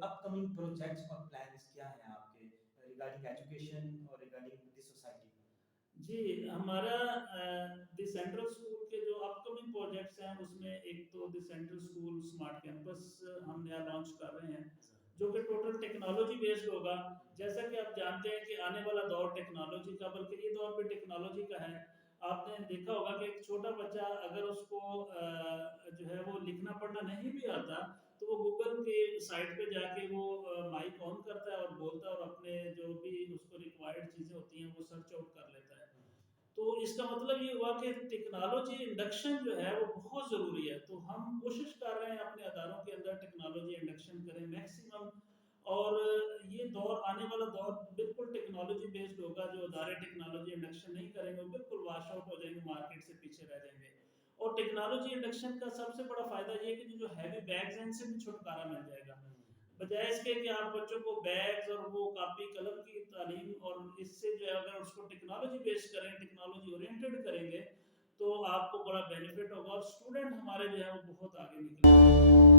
upcoming projects और plans क्या हैं आपके regarding education और regarding the society? जी, हमारा द सेंट्रल स्कूल के जो अपकमिंग प्रोजेक्ट्स हैं उसमें एक तो the central school smart campus हम नया लॉन्च कर रहे हैं, जो कि टोटल टेक्नोलॉजी बेस्ड होगा। जैसा कि आप जानते हैं कि आने वाला दौर टेक्नोलॉजी का, बल्कि ये दौर भी टेक्नोलॉजी का है। आपने देखा होगा कि एक छोटा बच्चा अगर उसको जो है वो लिखना पढ़ना नहीं भी आता, तो वो गूगल के साइट पे जाके वो माइक ऑन करता है और बोलता है और अपने जो भी उसको रिक्वायर्ड चीज़ें होती हैं वो सर्च आउट कर लेता है। तो इसका मतलब ये हुआ कि टेक्नोलॉजी इंडक्शन जो है वो बहुत ज़रूरी है। तो हम कोशिश कर रहे हैं अपने अदारों के अंदर टेक्नोलॉजी इंडक्शन करें मैक्सिमम। और ये दौर, आने वाला दौर बिल्कुल टेक्नोलॉजी बेस्ड होगा। जो अदारे टेक्नोलॉजी इंडक्शन नहीं करेंगे वो बिल्कुल वॉश आउट हो जाएंगे, मार्केट से पीछे रह जाएंगे। और टेक्नोलॉजी इंडक्शन का सबसे बड़ा फायदा ये है कि जो हैवी बैग्स हैं इनसे भी छुटकारा मिल जाएगा। बजाय इसके कि आप बच्चों को बैग्स और वो कापी कलम की तालीम, और इससे जो है अगर उसको टेक्नोलॉजी बेस्ड करें, टेक्नोलॉजी ओरिएंटेड करेंगे, तो आपको बड़ा बेनिफिट होगा और स्टूडेंट हमारे जो है वो बहुत आगे निकलेंगे।